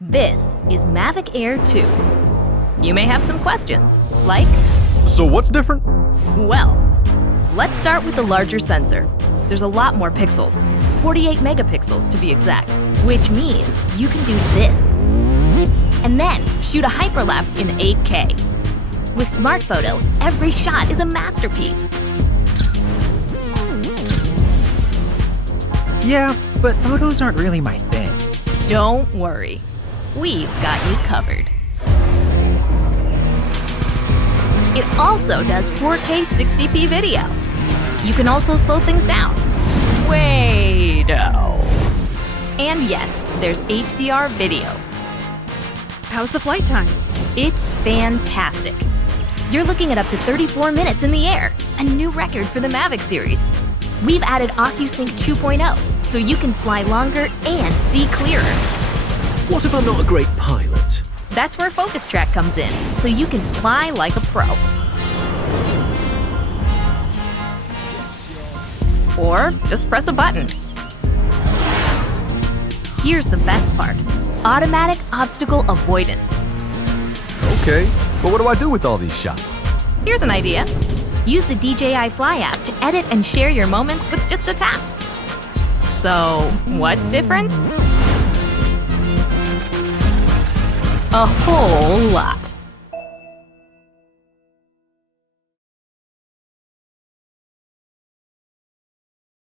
This is Mavic Air 2. You may have some questions, like, So what's different? well, let's start with the larger sensor. There's a lot more pixels, 48 megapixels to be exact, which means you can do this. And then shoot a hyperlapse in 8K. With Smart Photo, every shot is a masterpiece. Yeah, but photos aren't really my thing. Don't worry, we've got you covered. It also does 4K 60p video. You can also slow things down. Way-do. And yes, there's HDR video. How's the flight time? It's fantastic. You're looking at up to 34 minutes in the air, a new record for the Mavic series. We've added OcuSync 2.0, so you can fly longer and see clearer. What if I'm not a great pilot? That's where ActiveTrack comes in, so you can fly like a pro. Or just press a button. Here's the best part: automatic obstacle avoidance. Okay, but what do I do with all these shots? Here's an idea. Use the DJI Fly app to edit and share your moments with just a tap. So, what's different? A whole lot.